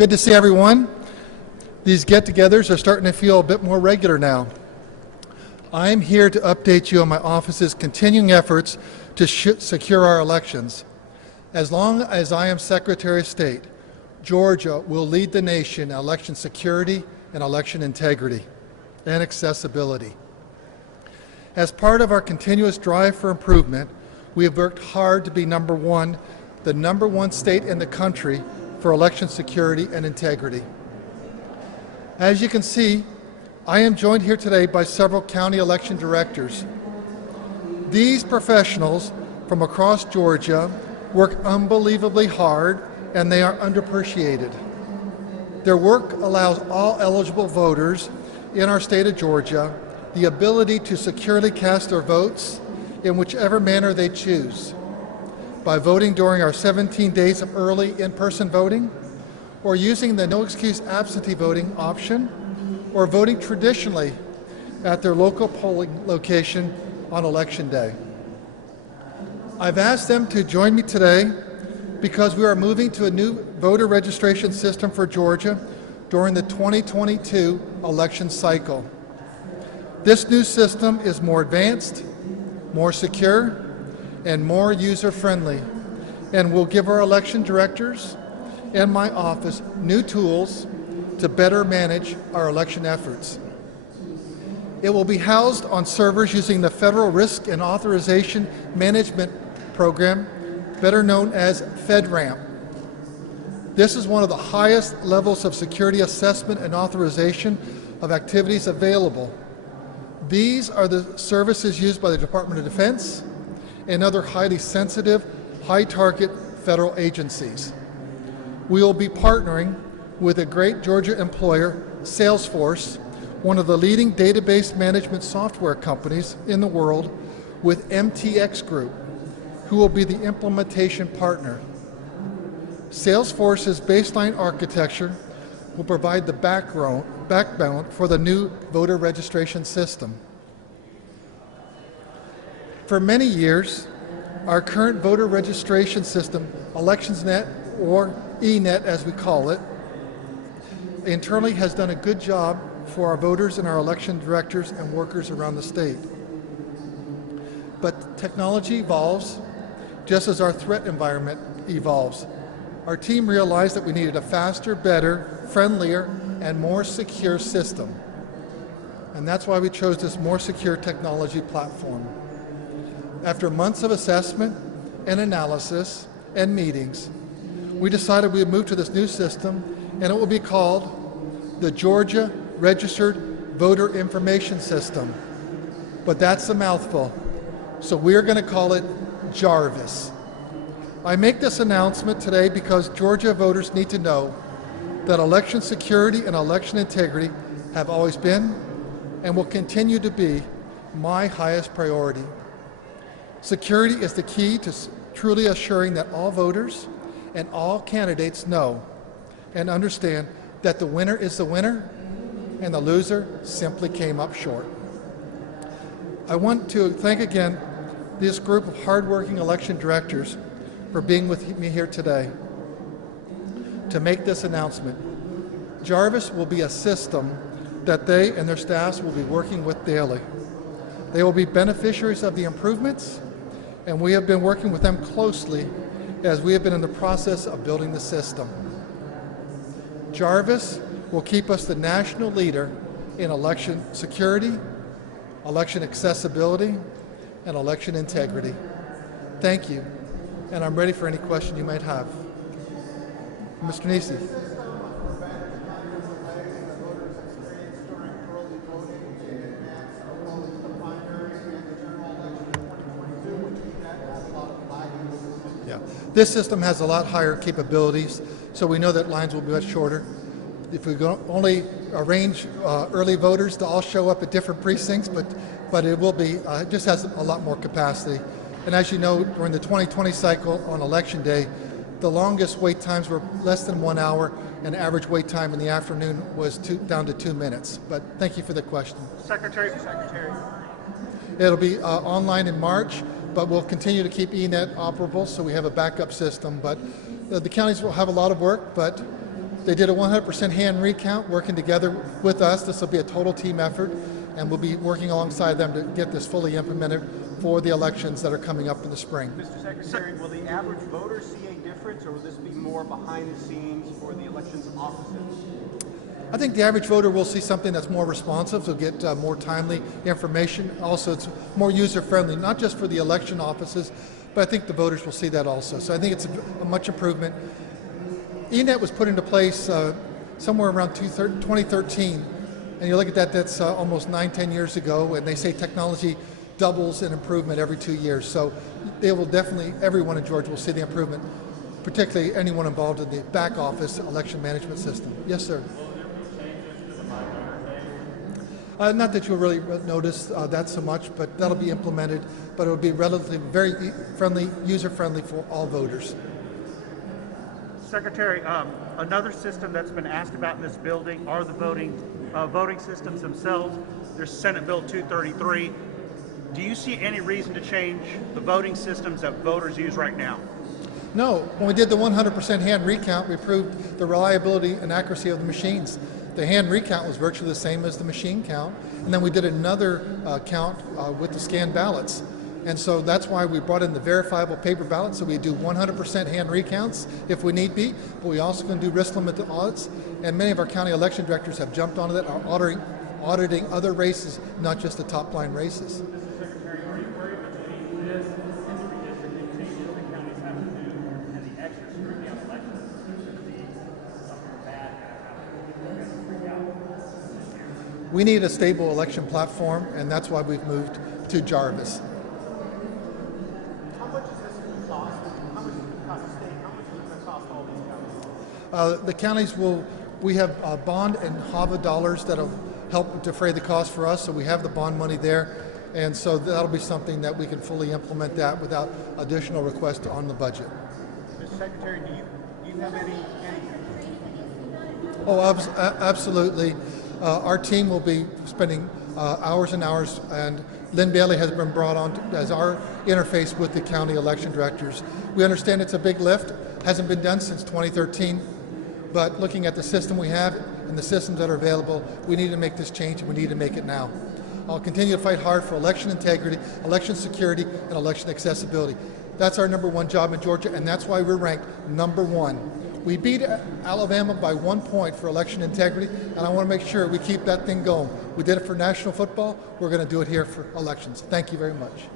Good to see everyone. These get-togethers are starting to feel a bit more regular now. I'm here to update you on my office's continuing efforts to secure our elections. As long as I am Secretary of State, Georgia will lead the nation in election security and election integrity and accessibility. As part of our continuous drive for improvement, we have worked hard to be the number one state in the country for election security and integrity. As you can see, I am joined here today by several county election directors. These professionals from across Georgia work unbelievably hard, and they are underappreciated. Their work allows all eligible voters in our state of Georgia the ability to securely cast their votes in whichever manner they choose, by voting during our 17 days of early in-person voting, or using the no excuse absentee voting option, or voting traditionally at their local polling location on Election Day. I've asked them to join me today because we are moving to a new voter registration system for Georgia during the 2022 election cycle. This new system is more advanced, more secure, and more user-friendly, and will give our election directors and my office new tools to better manage our election efforts. It will be housed on servers using the Federal Risk and Authorization Management Program, better known as Fedramp. This is one of the highest levels of security assessment and authorization of activities available. These are the services used by the Department of Defense and other highly sensitive, high-target federal agencies. We will be partnering with a great Georgia employer, Salesforce, one of the leading database management software companies in the world, with MTX Group, who will be the implementation partner. Salesforce's baseline architecture will provide the backbone for the new voter registration system. For many years, our current voter registration system, ElectionsNet, or eNet as we call it, internally has done a good job for our voters and our election directors and workers around the state. But technology evolves just as our threat environment evolves. Our team realized that we needed a faster, better, friendlier, and more secure system. And that's why we chose this more secure technology platform. After months of assessment and analysis and meetings, we decided we would move to this new system, and it will be called the Georgia Registered Voter Information System. But that's a mouthful, so we're going to call it Jarvis. I make this announcement today because Georgia voters need to know that election security and election integrity have always been and will continue to be my highest priority. Security is the key to truly assuring that all voters and all candidates know and understand that the winner is the winner and the loser simply came up short. I want to thank again this group of hardworking election directors for being with me here today to make this announcement. Jarvis will be a system that they and their staffs will be working with daily. They will be beneficiaries of the improvements, and we have been working with them closely as we have been in the process of building the system. Jarvis will keep us the national leader in election security, election accessibility, and election integrity. Thank you, and I'm ready for any question you might have. Mr. Nisi. This system has a lot higher capabilities, so we know that lines will be much shorter. If we only arrange early voters to all show up at different precincts, but it will be, it just has a lot more capacity. And as you know, during the 2020 cycle on Election Day, the longest wait times were less than 1 hour, and average wait time in the afternoon was down to 2 minutes. But thank you for the question. Secretary. It'll be online in March, but we'll continue to keep eNet operable so we have a backup system. But the counties will have a lot of work, but They did a 100% hand recount, working together with us. This will be a total team effort, and we'll be working alongside them to get this fully implemented for the elections that are coming up in the spring. Mr. Secretary, will the average voter see a difference, or will this be more behind the scenes for the elections offices? I think the average voter will see something that's more responsive, so get more timely information. Also, it's more user-friendly, not just for the election offices, but I think the voters will see that also. So I think it's a much improvement. ENET was put into place somewhere around 2013, and you look at that, that's almost 9-10 years ago, and they say technology doubles in improvement every 2 years. So they will definitely, everyone in Georgia will see the improvement, particularly anyone involved in the back office election management system. Yes, sir. Not that you'll really notice that so much, but that'll be implemented, but it'll be relatively very friendly, user-friendly for all voters. Secretary, another system that's been asked about in this building are the voting systems themselves. There's Senate Bill 233. Do you see any reason to change the voting systems that voters use right now? No. When we did the 100% hand recount, we proved the reliability and accuracy of the machines. The hand recount was virtually the same as the machine count, and then we did another count with the scanned ballots. And so that's why we brought in the verifiable paper ballots, so we do 100% hand recounts if we need be, but we also can do risk limit audits, and many of our county election directors have jumped onto that, are auditing other races, not just the top line races. Secretary, are you worried about changing this history districting changes the counties have to do and the extra scrutiny on elections is going to be something bad going to freak out? We need a stable election platform, and that's why we've moved to Jarvis. How much is this going to cost? How much is it going to cost the state? How much is it going to cost all these counties? The counties we have bond and HAVA dollars that'll help defray the cost for us, so we have the bond money there, and so that'll be something that we can fully implement that without additional request on the budget. Mr. Secretary, do you have any Oh, absolutely. Our team will be spending hours and hours, and Lynn Bailey has been brought on as our interface with the county election directors. We understand it's a big lift, hasn't been done since 2013, but looking at the system we have and the systems that are available, we need to make this change, and we need to make it now. I'll continue to fight hard for election integrity, election security, and election accessibility. That's our #1 job in Georgia, and that's why we're ranked #1. We beat Alabama by 1 point for election integrity, and I want to make sure we keep that thing going. We did it for national football. We're going to do it here for elections. Thank you very much.